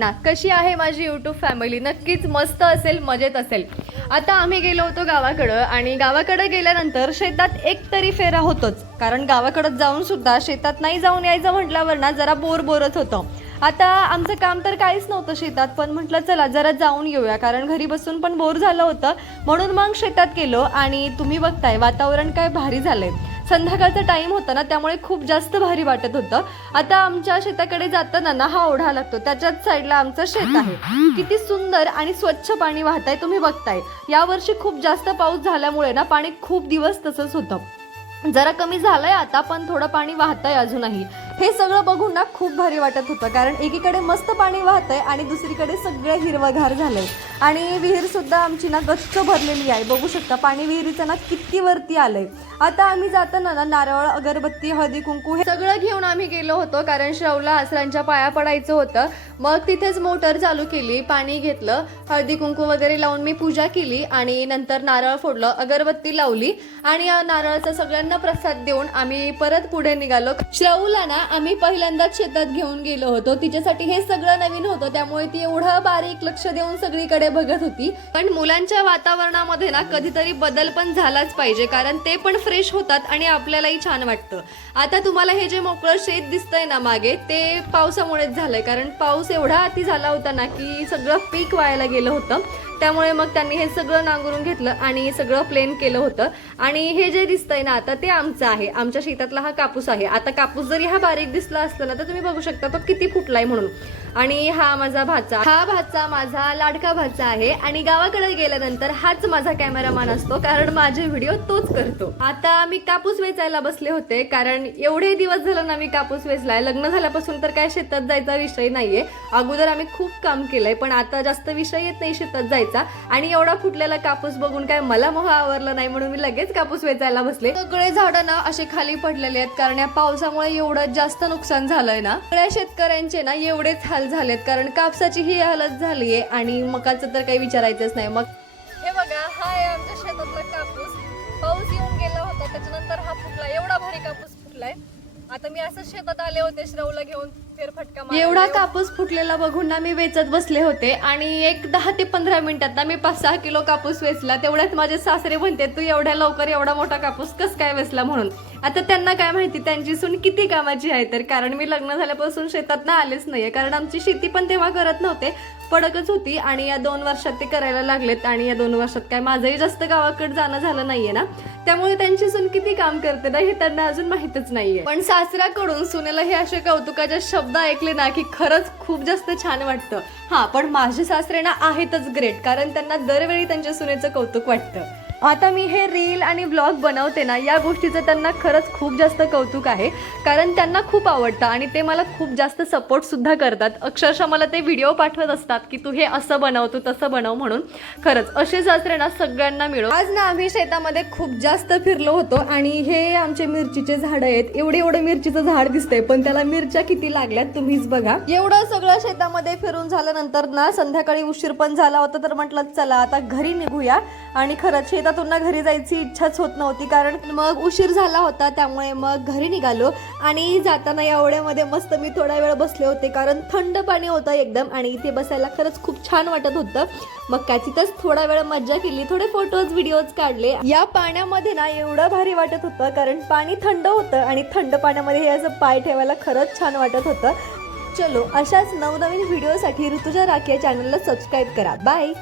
सर्वांना कशी आहे माझी यूट्यूब फॅमिली नक्कीच मस्त असेल मजेत असेल. आता आम्ही गेलो होतो गावाकडं आणि गावाकडं गेल्यानंतर शेतात एक तरी फेरा होतोच. कारण गावाकडं जाऊन सुद्धा शेतात नाही जाऊन यायचं म्हटल्यावर ना जरा बोर बोरच होतं. आता आमचं काम तर काहीच नव्हतं शेतात पण म्हटलं चला जरा जाऊन येऊया. कारण घरी बसून पण बोर झालं होतं. म्हणून मग शेतात गेलो आणि तुम्ही बघताय वातावरण काय भारी झालंय. संध्याकाळचा टाइम होता ना त्यामुळे खूप जास्त भारी वाटत होतं. आता आमच्या शेताकडे जाताना ना हा ओढा लागतो. त्याच्याच साईडला आमचं शेत आहे. किती सुंदर आणि स्वच्छ पाणी वाहत आहे तुम्ही बघताय. यावर्षी खूप जास्त पाऊस झाल्यामुळे ना पाणी खूप दिवस तसंच होतं. जरा कमी झालंय आता पण थोडं पाणी वाहतंय अजूनही. हे सगळं बघून ना खूप भारी वाटत होतं कारण एकीकडे मस्त पाणी वाहतंय आणि दुसरीकडे सगळं हिरवंगार झालंय. आणि विहीरसुद्धा आमची ना गच्च भरलेली आहे. बघू शकता पाणी विहिरीचं ना किती वरती आलंय. आता आम्ही जाताना ना नारळ अगरबत्ती हळदी कुंकू हे सगळं घेऊन आम्ही गेलो होतो कारण श्रवला आसरांच्या पाया पडायचं होतं. मग तिथेच मोटर चालू केली पाणी घेतलं हळदी कुंकू वगैरे लावून मी पूजा केली आणि नंतर नारळ फोडलं अगरबत्ती लावली आणि या नारळाचा सगळ्यांना प्रसाद देऊन आम्ही परत पुढे निघालो. श्रवला ना आम्ही पहिल्यांदाच शेतात घेऊन गेलो होतो. तिच्यासाठी हे सगळं नवीन होतं त्यामुळे ती एवढं बारीक लक्ष देऊन सगळीकडे बघत होती. पण मुलांच्या वातावरणामध्ये ना कधीतरी बदल पण झालाच पाहिजे. कारण ते पण फ्रेश होतात आणि आपल्यालाही छान वाटतं. आता तुम्हाला हे जे मोकळं शेत दिसतंय ना मागे ते पावसामुळेच झालंय. कारण पाऊस एवढा अति झाला होता ना की सगळं पीक वायाला गेलं होतं. त्यामुळे मग त्यांनी हे सगळं नांगरून घेतलं आणि सगळं प्लेन केलं होतं. आणि हे जे दिसतंय ना आता ते आमचं आहे. आमच्या शेतातला हा कापूस आहे. आता कापूस जरी हा बारीक दिसला असला ना तर तुम्ही बघू शकता तो किती फुटलाय म्हणून. आणि हा माझा भाचा. हा भाचा माझा लाडका भाचा आहे. आणि गावाकडे गेल्यानंतर हाच माझा कॅमेरामॅन असतो कारण माझे व्हिडिओ तोच करतो. आता मी कापूस वेचायला बसले होते कारण एवढे दिवस झालं ना मी कापूस वेचलाय. लग्न झाल्यापासून तर काय शेतात जायचा विषय नाहीये. अगोदर आम्ही खूप काम केलंय पण आता जास्त विषय येत नाही शेतात जायचं. आणि एवढा फुटलेला कापूस बघून काय मला मोह आवरला नाही म्हणून मी लगेच कापूस वेचायला बसले. सगळे झाडं ना असे खाली पडलेले आहेत कारण या पावसामुळे एवढं जास्त नुकसान झालंय ना. सगळ्या शेतकऱ्यांचे ना एवढेच हाल झालेत कारण कापसाची ही हालत झालीये आणि मकाचं तर काही विचारायचंच नाही. मग हे बघा हा आहे आमच्या शेतातला कापूस. पाऊस येऊन गेला होता त्याच्यानंतर हा फुटला. एवढा भारी कापूस फुटलाय. आता मी असं शेतात आले होते श्रवला घेऊन फेरफटका मारायला. एवढा कापूस फुटलेला बघून ना मी वेचत बसले होते आणि एक दहा ते पंधरा मिनिटात ना मी पाच सहा किलो कापूस वेचला. तेवढ्यात माझे सासरे म्हणते तू एवढ्या लवकर एवढा मोठा कापूस कस काय वेचला म्हणून? आता त्यांना काय माहिती त्यांची सून किती कामाची आहे तर कारण मी लग्न झाल्यापासून शेतात ना आलेच नाहीये. कारण आमची शेती पण तेव्हा करत नव्हते. पडकच होती आणि या दोन वर्षात ते करायला लागलेत आणि या दोन वर्षात काय माझंही जास्त गावाकडे जाणं झालं नाहीये ना? त्यामुळे त्यांची सून किती काम करते ना हे त्यांना अजून माहितच नाहीये. पण सासऱ्याकडून सुनेला हे असे कौतुकाचे शब्द ऐकले ना की खरंच खूप जास्त छान वाटतं. हा पण माझे सासरे ना आहेतच ग्रेट कारण त्यांना दरवेळी त्यांच्या सुनेचं कौतुक वाटतं. आता मी हे रील आणि ब्लॉग बनवते ना या गोष्टीचं त्यांना खरंच खूप जास्त कौतुक आहे. कारण त्यांना खूप आवडतं आणि ते मला खूप जास्त सपोर्टसुद्धा करतात. अक्षरशः मला ते व्हिडिओ पाठवत असतात की तू हे असं बनव तू तसं बनव म्हणून. खरंच असे सासरे ना सगळ्यांना मिळून आज ना आम्ही शेतामध्ये खूप जास्त फिरलो होतो आणि हे आमचे मिरचीचे झाडं आहेत. एवढे एवढं मिरचीचं झाड दिसतंय पण त्याला मिरच्या किती लागल्यात तुम्हीच बघा. एवढं सगळं शेतामध्ये फिरून झाल्यानंतर ना संध्याकाळी उशीर पण झाला होता तर म्हटलं चला आता घरी निघूया. आणि खरंच शेता ना घरी जायची इच्छाच होत नव्हती कारण मग उशीर झाला होता त्यामुळे मग घरी निघालो. आणि जाताना या ओढ्यामध्ये मस्त मी थोडा वेळ बसले होते कारण थंड पाणी होतं एकदम आणि इथे बसायला खरंच खूप छान वाटत होतं. मग काय थोडा वेळ मज्जा केली थोडे फोटोज व्हिडिओज काढले. या पाण्यामध्ये ना एवढं भारी वाटत होतं कारण पाणी थंड होतं आणि थंड पाण्यामध्ये हे असं पाय ठेवायला खरंच छान वाटत होतं. चलो अशाच नवनवीन व्हिडिओसाठी ऋतुजा राखे चॅनलला सबस्क्राईब करा. बाय